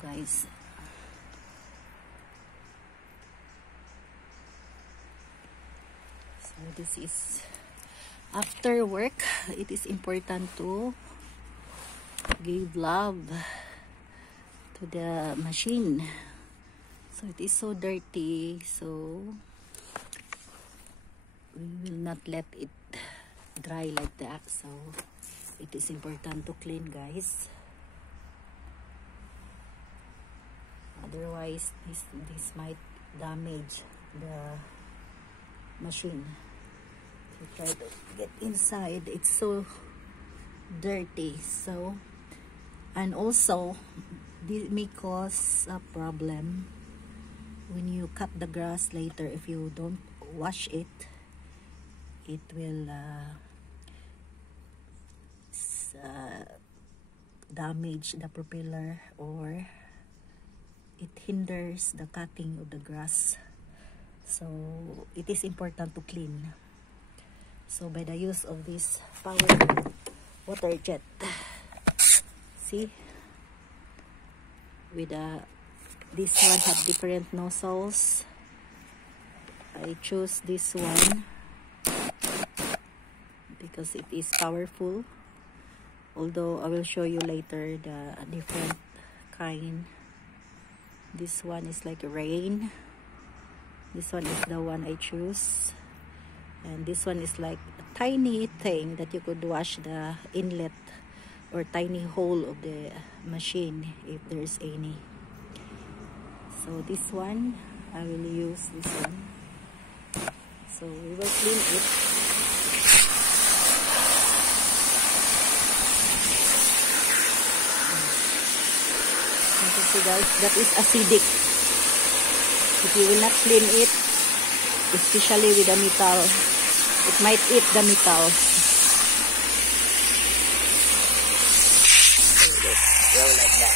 guys, so this is after work. It is important to give love to the machine. So it is so dirty, so we will not let it dry like that. So it is important to clean, guys. Otherwise this might damage the machine. So try to get inside. It's so dirty. So, and also this may cause a problem when you cut the grass later. If you don't wash it, it will damage the propeller, or it hinders the cutting of the grass. So it is important to clean. So by the use of this power water jet, see, with this one have different nozzles. I choose this one because it is powerful, although I will show you later the different kind. This one is like rain. This one is the one I choose, and this one is like a tiny thing that you could wash the inlet or tiny hole of the machine if there's any. So this one, I will use this one. So we will clean it. You can see, guys, that is acidic. If you will not clean it, especially with the metal, it might eat the metal. So let's go like that.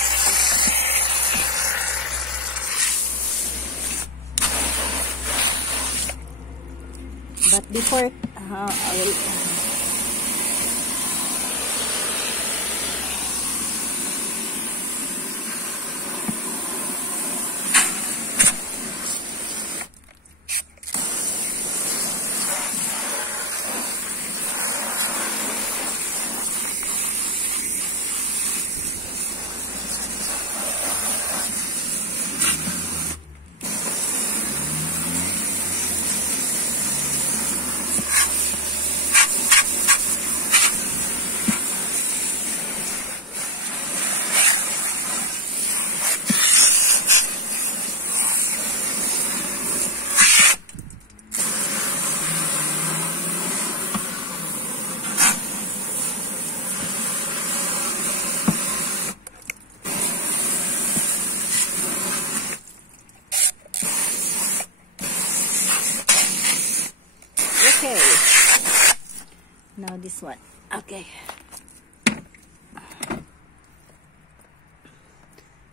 But before I will now this one. Okay,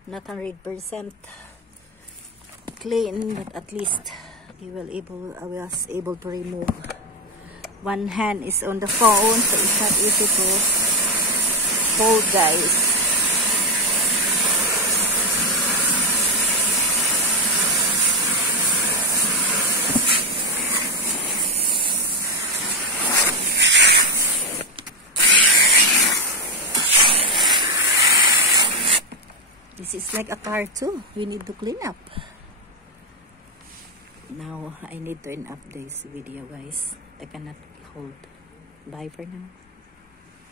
not 100% clean, but at least I was able to remove. One hand is on the phone, so it's not easy to hold, guys. This is like a car too. We need to clean up. Now I need to end up this video, guys. I cannot hold. Bye for now.